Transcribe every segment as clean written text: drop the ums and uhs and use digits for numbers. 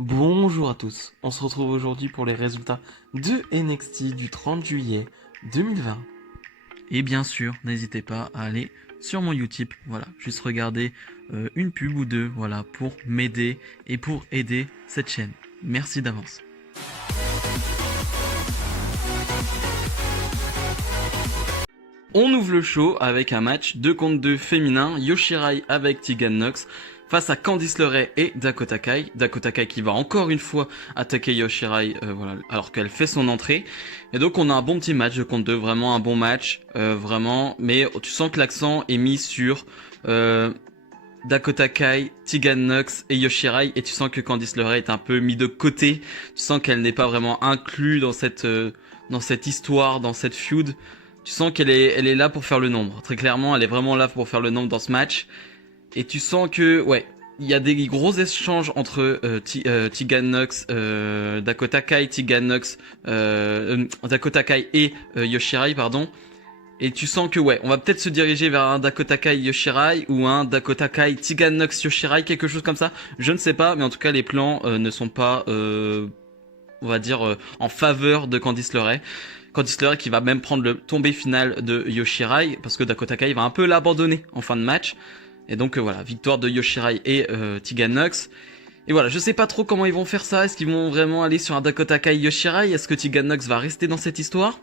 Bonjour à tous, on se retrouve aujourd'hui pour les résultats de NXT du 30 juillet 2020. Et bien sûr, n'hésitez pas à aller sur mon Utip, voilà, juste regarder une pub ou deux, voilà, pour m'aider et pour aider cette chaîne. Merci d'avance. On ouvre le show avec un match 2 contre 2 féminin, Yoshirai avec Tegan Nox face à Candice LeRae et Dakota Kai. Dakota Kai qui va encore une fois attaquer Yoshirai voilà, alors qu'elle fait son entrée. Et donc on a un bon petit match 2 contre 2, vraiment un bon match, vraiment. Mais tu sens que l'accent est mis sur Dakota Kai, Tegan Nox et Yoshirai, et tu sens que Candice LeRae est un peu mis de côté. Tu sens qu'elle n'est pas vraiment inclue dans cette histoire, dans cette feud. Tu sens elle est là pour faire le nombre. Très clairement, elle est vraiment là pour faire le nombre dans ce match. Et tu sens que, ouais, il y a des gros échanges entre Tegan Nox, Dakota Kai, Tegan Nox, Dakota Kai et Yoshirai, pardon. Et tu sens que, ouais, on va peut-être se diriger vers un Dakota Kai Yoshirai ou un Dakota Kai Tegan Nox Yoshirai, quelque chose comme ça. Je ne sais pas, mais en tout cas, les plans ne sont pas, on va dire, en faveur de Candice LeRae. Candice LeRae qui va même prendre le tombé final de Yoshirai, parce que Dakota Kai va un peu l'abandonner en fin de match. Et donc voilà, victoire de Yoshirai et Tegan Nox. Et voilà, je sais pas trop comment ils vont faire ça. Est-ce qu'ils vont vraiment aller sur un Dakota Kai Yoshirai? Est-ce que Tegan Nox va rester dans cette histoire?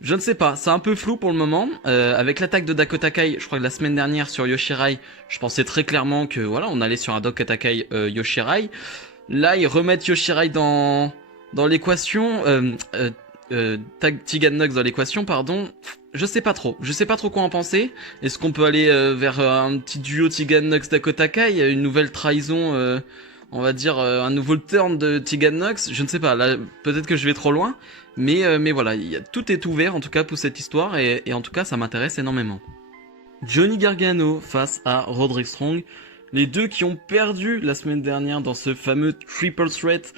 Je ne sais pas, c'est un peu flou pour le moment. Avec l'attaque de Dakota Kai, je crois que la semaine dernière sur Yoshirai, je pensais très clairement que voilà, on allait sur un Dakota Kai Yoshirai. Là, ils remettent Yoshirai dans l'équation, Tegan Nox dans l'équation, pardon. Je sais pas trop quoi en penser. Est-ce qu'on peut aller vers un petit duo Tegan Nox Dakota Kai, une nouvelle trahison, on va dire un nouveau turn de Tegan Nox? Je ne sais pas. Là, peut-être que je vais trop loin, mais voilà, tout est ouvert en tout cas pour cette histoire et en tout cas ça m'intéresse énormément. Johnny Gargano face à Roderick Strong. Les deux qui ont perdu la semaine dernière dans ce fameux triple threat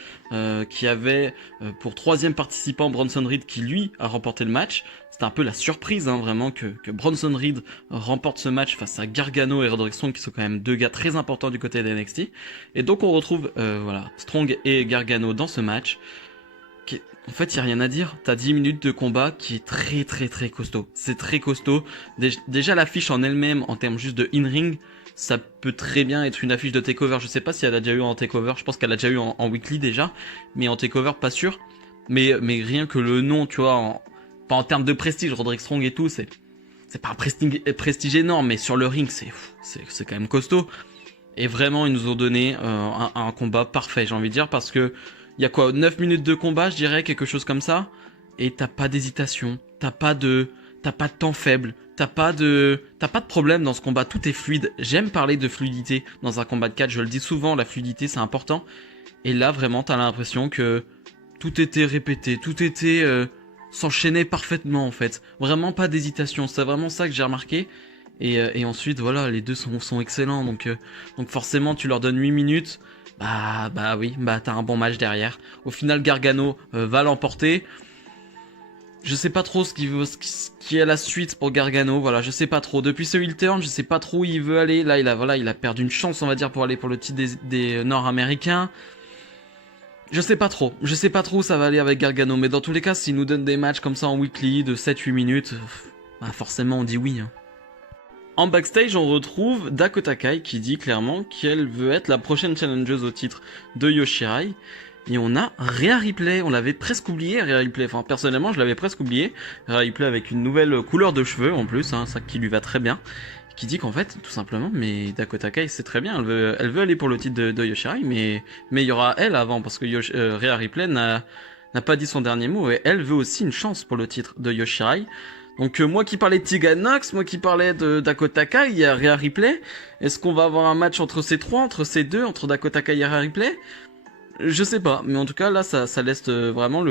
qui avait pour troisième participant Bronson Reed qui lui a remporté le match. C'était un peu la surprise hein, vraiment que Bronson Reed remporte ce match face à Gargano et Roderick Strong qui sont quand même deux gars très importants du côté de NXT. Et donc on retrouve voilà Strong et Gargano dans ce match. En fait, il n'y a rien à dire. T'as 10 minutes de combat qui est très très très costaud. C'est très costaud. Déjà l'affiche en elle-même, en termes juste de in-ring, ça peut très bien être une affiche de takeover. Je sais pas si elle a déjà eu en takeover. Je pense qu'elle a déjà eu en weekly déjà, mais en takeover pas sûr. Mais rien que le nom, tu vois, pas en termes de prestige, Roderick Strong et tout, c'est pas un prestige énorme, mais sur le ring, c'est quand même costaud. Et vraiment, ils nous ont donné un combat parfait, j'ai envie de dire, parce que il y a quoi, 9 minutes de combat, je dirais, quelque chose comme ça. Et t'as pas d'hésitation, t'as pas de temps faible, t'as pas de problème dans ce combat, tout est fluide. J'aime parler de fluidité dans un combat de 4, je le dis souvent, la fluidité c'est important. Et là, vraiment, t'as l'impression que tout était répété, tout était s'enchaînait parfaitement en fait. Vraiment pas d'hésitation, c'est vraiment ça que j'ai remarqué. Et ensuite, voilà, les deux sont excellents, donc forcément, tu leur donnes 8 minutes, bah oui, bah t'as un bon match derrière. Au final, Gargano va l'emporter. Je sais pas trop ce qui est la suite pour Gargano, voilà, je sais pas trop. Depuis ce heel turn, je sais pas trop où il veut aller. Là, il a perdu une chance, on va dire, pour aller pour le titre des Nord-Américains. Je sais pas trop où ça va aller avec Gargano, mais dans tous les cas, s'il nous donne des matchs comme ça en weekly de 7-8 minutes, bah forcément on dit oui. Hein. En backstage, on retrouve Dakota Kai qui dit clairement qu'elle veut être la prochaine challengeuse au titre de Yoshirai. Et on a Rhea Ripley, on l'avait presque oublié Rhea Ripley, enfin personnellement je l'avais presque oublié. Rhea Ripley avec une nouvelle couleur de cheveux en plus, hein, ça qui lui va très bien. Qui dit qu'en fait, tout simplement, mais Dakota Kai c'est très bien, elle veut aller pour le titre de Yoshirai, mais il y aura elle avant, parce que Rhea Ripley n'a pas dit son dernier mot, et elle veut aussi une chance pour le titre de Yoshirai. Donc moi qui parlais de Tegan Nox, moi qui parlais de Dakota Kai, il y a Rhea Ripley. Est-ce qu'on va avoir un match entre ces trois, entre ces deux, entre Dakota Kai et Rhea Ripley? Je sais pas, mais en tout cas là ça laisse vraiment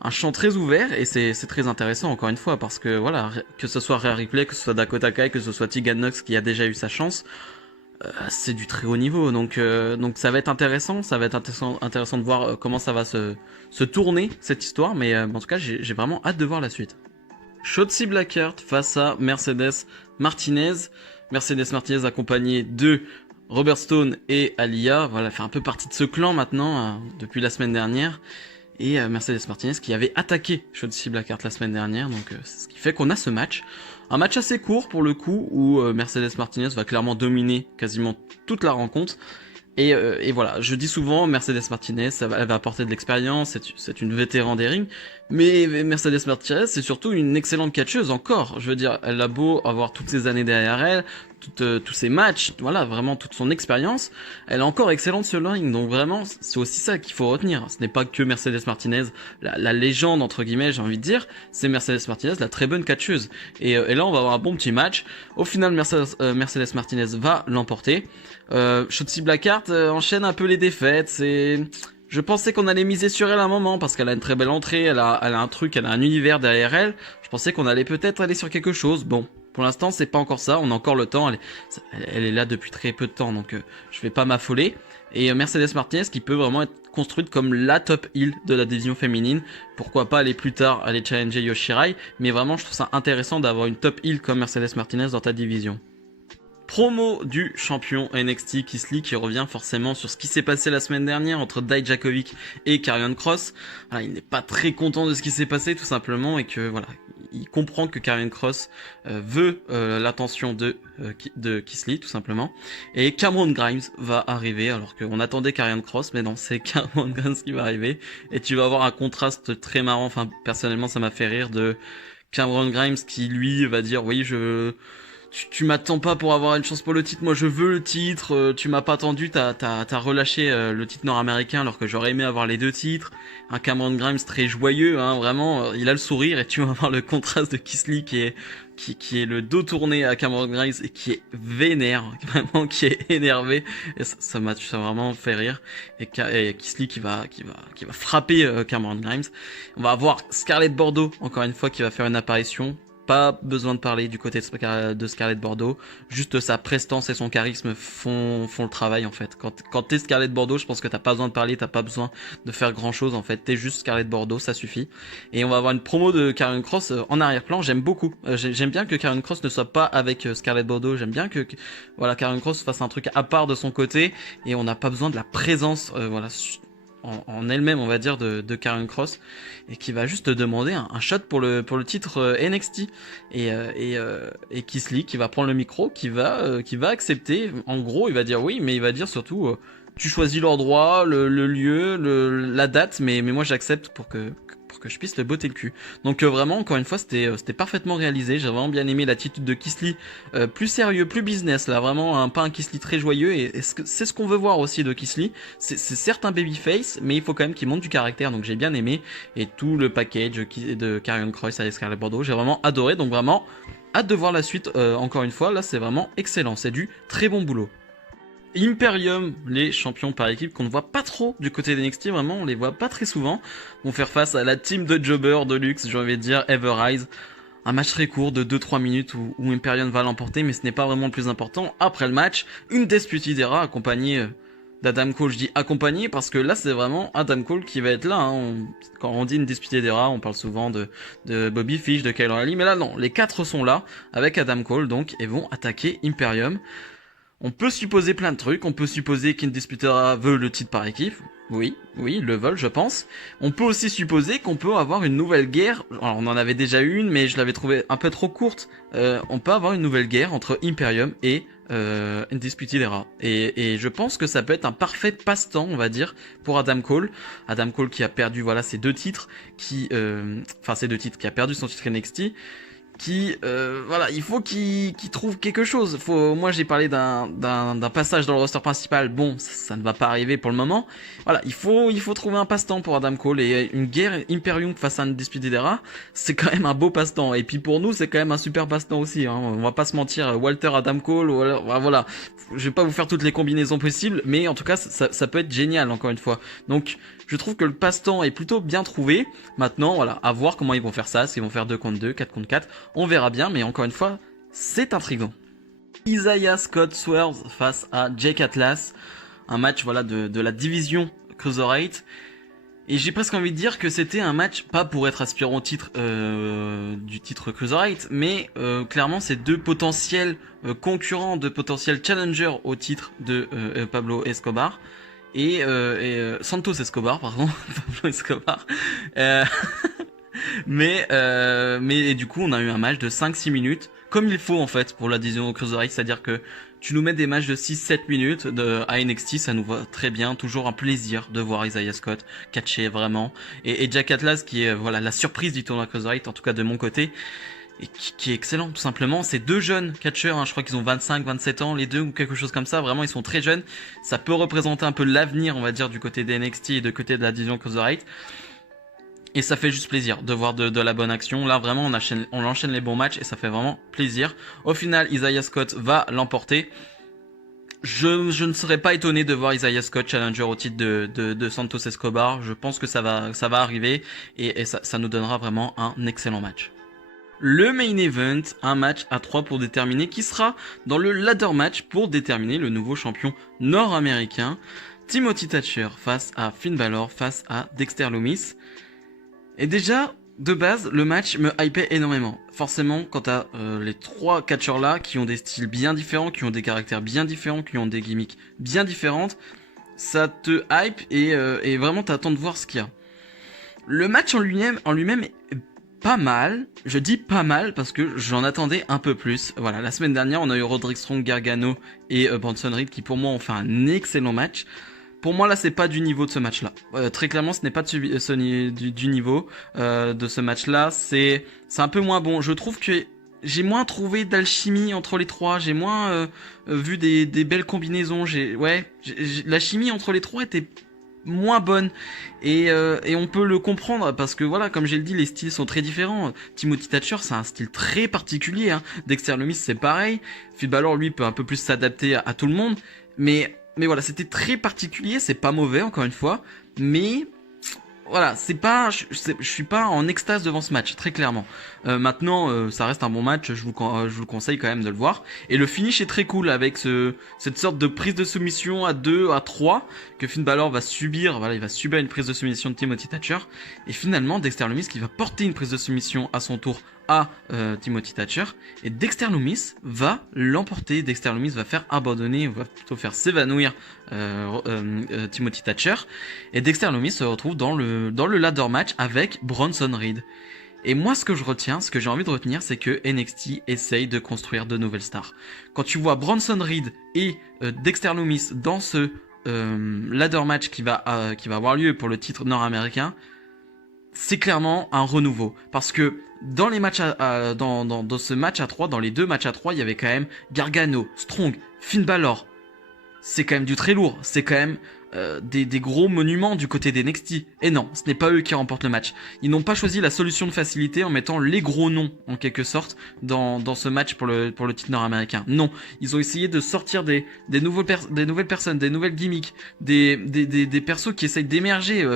un champ très ouvert et c'est très intéressant encore une fois parce que voilà, que ce soit Rhea Ripley, que ce soit Dakota Kai, que ce soit Tegan Nox qui a déjà eu sa chance, c'est du très haut niveau donc ça va être intéressant, intéressant de voir comment ça va se tourner cette histoire, mais en tout cas j'ai vraiment hâte de voir la suite. Shotzi Blackheart face à Mercedes Martinez. Mercedes Martinez accompagnée de Robert Stone et Aliyah, voilà, fait un peu partie de ce clan maintenant, depuis la semaine dernière. Et Mercedes Martinez qui avait attaqué Shotzi Blackheart la semaine dernière, donc c'est ce qui fait qu'on a ce match. Un match assez court pour le coup, où Mercedes Martinez va clairement dominer quasiment toute la rencontre. Et voilà, je dis souvent, Mercedes Martinez, elle va apporter de l'expérience, c'est une vétéran des rings, mais Mercedes Martinez, c'est surtout une excellente catcheuse encore. Je veux dire, elle a beau avoir toutes ces années derrière elle, tous ces matchs, voilà, vraiment toute son expérience, elle est encore excellente sur le ring, donc vraiment, c'est aussi ça qu'il faut retenir. Ce n'est pas que Mercedes Martinez, la légende, entre guillemets, j'ai envie de dire, c'est Mercedes Martinez, la très bonne catcheuse. Et là, on va avoir un bon petit match. Au final, Mercedes Martinez va l'emporter. Shotzi Blackheart enchaîne un peu les défaites. Je pensais qu'on allait miser sur elle à un moment parce qu'elle a une très belle entrée, elle a un truc, elle a un univers derrière elle. Je pensais qu'on allait peut-être aller sur quelque chose. Bon, pour l'instant, c'est pas encore ça. On a encore le temps. Elle est là depuis très peu de temps, donc je vais pas m'affoler. Et Mercedes Martinez qui peut vraiment être construite comme la top heel de la division féminine. Pourquoi pas aller plus tard, aller challenger Yoshirai. Mais vraiment, je trouve ça intéressant d'avoir une top heel comme Mercedes Martinez dans ta division. Promo du champion NXT Keith Lee qui revient forcément sur ce qui s'est passé la semaine dernière entre Dijakovic et Karrion Kross. Voilà, il n'est pas très content de ce qui s'est passé tout simplement et que voilà, il comprend que Karrion Kross veut l'attention de Keith Lee tout simplement. Et Cameron Grimes va arriver alors qu'on attendait Karrion Kross, mais non, c'est Cameron Grimes qui va arriver et tu vas avoir un contraste très marrant. Enfin, personnellement, ça m'a fait rire de Cameron Grimes qui lui va dire oui tu m'attends pas pour avoir une chance pour le titre, moi je veux le titre, tu m'as pas attendu, t'as relâché le titre nord-américain alors que j'aurais aimé avoir les deux titres. Un Cameron Grimes très joyeux, hein, vraiment, il a le sourire et tu vas voir le contraste de Keith Lee qui est le dos tourné à Cameron Grimes et qui est vénère, vraiment qui est énervé. Et ça m'a vraiment fait rire. Et Keith Lee qui va frapper Cameron Grimes. On va avoir Scarlett Bordeaux encore une fois qui va faire une apparition. Pas besoin de parler du côté de Scarlett Bordeaux, juste sa prestance et son charisme font le travail en fait. Quand t'es Scarlett Bordeaux, je pense que t'as pas besoin de parler, t'as pas besoin de faire grand chose en fait, t'es juste Scarlett Bordeaux, ça suffit. Et on va avoir une promo de Karrion Kross en arrière-plan, j'aime beaucoup. J'aime bien que Karrion Kross ne soit pas avec Scarlett Bordeaux, j'aime bien que voilà, Karrion Kross fasse un truc à part de son côté et on n'a pas besoin de la présence voilà en elle-même on va dire de Karrion Kross et qui va juste demander un shot pour le titre NXT et Keith Lee qui va prendre le micro qui va accepter. En gros il va dire oui mais il va dire surtout tu choisis l'endroit, le lieu, la date mais moi j'accepte pour que je puisse le botter le cul. Donc vraiment encore une fois c'était parfaitement réalisé. J'ai vraiment bien aimé l'attitude de Keith Lee, plus sérieux, plus business là, vraiment pas un Keith Lee très joyeux et c'est ce qu'on veut voir aussi de Keith Lee. C'est certes un babyface mais il faut quand même qu'il montre du caractère, donc j'ai bien aimé et tout le package de Karrion Kross avec Scarlett Bordeaux, j'ai vraiment adoré, donc vraiment hâte de voir la suite. Encore une fois là c'est vraiment excellent, c'est du très bon boulot. Imperium, les champions par équipe qu'on ne voit pas trop du côté d'NXT, vraiment on les voit pas très souvent, vont faire face à la team de jobbers de luxe, j'ai envie de dire Everrise. Un match très court de 2-3 minutes où Imperium va l'emporter, mais ce n'est pas vraiment le plus important. Après le match, une Disputée Era accompagnée d'Adam Cole. Je dis accompagné parce que là c'est vraiment Adam Cole qui va être là, hein. Quand on dit une Disputée Era, on parle souvent de Bobby Fish, de Kyle O'Reilly, mais là non, les 4 sont là avec Adam Cole donc et vont attaquer Imperium. On peut supposer plein de trucs, on peut supposer qu'Indisputed Era veut le titre par équipe, oui, ils le veulent je pense. On peut aussi supposer qu'on peut avoir une nouvelle guerre, alors on en avait déjà une mais je l'avais trouvée un peu trop courte, on peut avoir une nouvelle guerre entre Imperium et Undisputed Era. Et je pense que ça peut être un parfait passe-temps on va dire pour Adam Cole. Adam Cole qui a perdu voilà ses deux titres, qui a perdu son titre NXT, qui voilà, il faut qu'il trouve quelque chose. Moi j'ai parlé d'un passage dans le roster principal. Bon, ça ne va pas arriver pour le moment. Voilà, il faut trouver un passe-temps pour Adam Cole et une guerre Imperium face à une Undisputed Era, c'est quand même un beau passe-temps. Et puis pour nous, c'est quand même un super passe-temps aussi, hein. On va pas se mentir, Walter Adam Cole voilà. Je vais pas vous faire toutes les combinaisons possibles, mais en tout cas ça peut être génial encore une fois. Donc je trouve que le passe-temps est plutôt bien trouvé. Maintenant, voilà, à voir comment ils vont faire ça, s'ils vont faire 2 contre 2, 4 contre 4, on verra bien, mais encore une fois, c'est intriguant. Isaiah Scott Swerve face à Jake Atlas, un match voilà de la division Cruiserweight. Et j'ai presque envie de dire que c'était un match pas pour être aspirant au titre du titre Cruiserweight, mais clairement c'est deux potentiels concurrents, deux potentiels challengers au titre de Pablo Escobar et Santos Escobar, pardon, Pablo Escobar. Euh, mais du coup on a eu un match de 5-6 minutes comme il faut en fait pour la division Cruiserweight, c'est-à-dire que tu nous mets des matchs de 6-7 minutes à NXT, ça nous va très bien, toujours un plaisir de voir Isaiah Scott catcher vraiment, et Jack Atlas qui est voilà la surprise du tournoi Cruiserweight, en tout cas de mon côté, et qui est excellent tout simplement. Ces deux jeunes catcheurs, je crois qu'ils ont 25-27 ans les deux ou quelque chose comme ça, vraiment ils sont très jeunes, ça peut représenter un peu l'avenir on va dire du côté des NXT et de côté de la division Cruiserweight. Et ça fait juste plaisir de voir de la bonne action. Là, vraiment, on enchaîne les bons matchs et ça fait vraiment plaisir. Au final, Isaiah Scott va l'emporter. Je ne serais pas étonné de voir Isaiah Scott challenger au titre de Santos Escobar. Je pense que ça va arriver et ça nous donnera vraiment un excellent match. Le main event, un match à 3 pour déterminer qui sera dans le ladder match pour déterminer le nouveau champion nord-américain. Timothy Thatcher face à Finn Balor face à Dexter Lumis. Et déjà, de base, le match me hypait énormément. Forcément, quand t'as les trois catcheurs là, qui ont des styles bien différents, qui ont des caractères bien différents, qui ont des gimmicks bien différentes, ça te hype et vraiment t'attends de voir ce qu'il y a. Le match en lui-même est pas mal. Je dis pas mal parce que j'en attendais un peu plus. Voilà, la semaine dernière, on a eu Roderick Strong, Gargano et Bronson Reed qui pour moi ont fait un excellent match. Pour moi là c'est pas du niveau de ce match là, très clairement ce n'est pas du niveau de ce match là, c'est un peu moins bon, je trouve que j'ai moins trouvé d'alchimie entre les trois, j'ai moins vu des belles combinaisons, la chimie entre les trois était moins bonne et on peut le comprendre parce que voilà comme j'ai le dit les styles sont très différents. Timothy Thatcher c'est un style très particulier, hein. Dexter Lumis c'est pareil, Finn Balor lui peut un peu plus s'adapter à tout le monde, mais voilà, c'était très particulier, c'est pas mauvais encore une fois, mais voilà, je suis pas en extase devant ce match, très clairement. Maintenant, ça reste un bon match, je vous le conseille quand même de le voir. Et le finish est très cool avec cette sorte de prise de soumission à 2, à 3, que Finn Balor va subir, voilà, il va subir une prise de soumission de Timothy Thatcher. Et finalement, Dexter Lumis qui va porter une prise de soumission à son tour à Timothy Thatcher, et Dexter Lumis va l'emporter. Dexter Lumis va faire abandonner, va plutôt faire s'évanouir Timothy Thatcher, et Dexter Lumis se retrouve dans le ladder match avec Bronson Reed. Et moi ce que j'ai envie de retenir, c'est que NXT essaye de construire de nouvelles stars. Quand tu vois Bronson Reed et Dexter Lumis dans ce ladder match qui va avoir lieu pour le titre nord-américain, c'est clairement un renouveau, parce que dans les matchs dans ce match à 3, dans les deux matchs à 3, il y avait quand même Gargano, Strong, Finn Balor. C'est quand même du très lourd, c'est quand même des gros monuments du côté des NXT. Et non, ce n'est pas eux qui remportent le match. Ils n'ont pas choisi la solution de facilité en mettant les gros noms en quelque sorte dans ce match pour le titre nord-américain. Non, ils ont essayé de sortir des nouvelles personnes, des nouvelles gimmicks, des persos qui essayent d'émerger.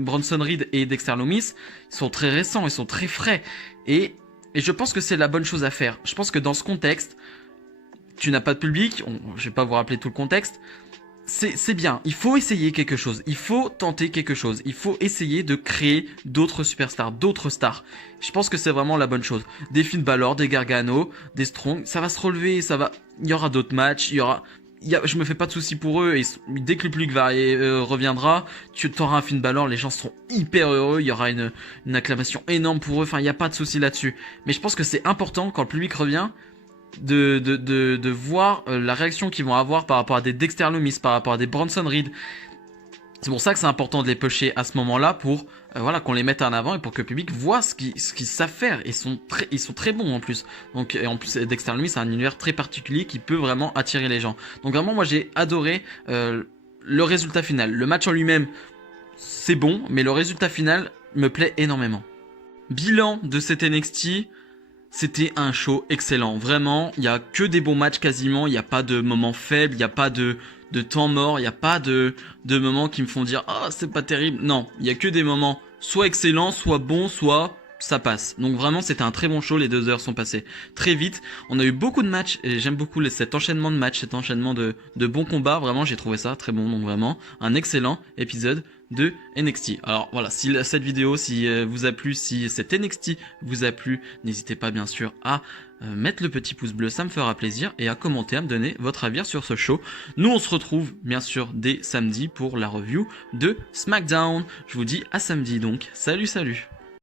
Bronson Reed et Dexter Lumis, ils sont très récents, ils sont très frais. Et je pense que c'est la bonne chose à faire. Je pense que dans ce contexte, tu n'as pas de public, je vais pas vous rappeler tout le contexte, c'est bien, il faut essayer quelque chose, il faut tenter quelque chose, il faut essayer de créer d'autres superstars, d'autres stars. Je pense que c'est vraiment la bonne chose. Des Finn Balor, des Gargano, des Strong, ça va se relever, il y aura d'autres matchs, je me fais pas de soucis pour eux, et dès que le public reviendra, tu auras un Finn Balor, les gens seront hyper heureux, il y aura une acclamation énorme pour eux, enfin il n'y a pas de soucis là-dessus. Mais je pense que c'est important quand le public revient, de voir la réaction qu'ils vont avoir par rapport à des Dexter Lumis, par rapport à des Bronson Reed. C'est pour ça que c'est important de les pusher à ce moment-là pour qu'on les mette en avant et pour que le public voit ce qu'ils savent faire. Ils sont très bons en plus. Donc et en plus Dexter Lumis c'est un univers très particulier qui peut vraiment attirer les gens. Donc vraiment moi j'ai adoré le résultat final. Le match en lui-même c'est bon, mais le résultat final me plaît énormément. Bilan de cet NXT. C'était un show excellent, vraiment, il y a que des bons matchs quasiment, il n'y a pas de moments faibles, il n'y a pas de temps mort, il n'y a pas de moments qui me font dire « Ah, c'est pas terrible », non, il y a que des moments soit excellents, soit bons, soit ça passe. Donc vraiment, c'était un très bon show. Les 2 heures sont passées très vite. On a eu beaucoup de matchs et j'aime beaucoup cet enchaînement de matchs, cet enchaînement de bons combats. Vraiment, j'ai trouvé ça très bon. Donc vraiment, un excellent épisode de NXT. Alors voilà, si cette vidéo vous a plu, si cet NXT vous a plu, n'hésitez pas bien sûr à mettre le petit pouce bleu, ça me fera plaisir, et à commenter, à me donner votre avis sur ce show. Nous on se retrouve bien sûr dès samedi pour la review de SmackDown. Je vous dis à samedi donc. Salut salut.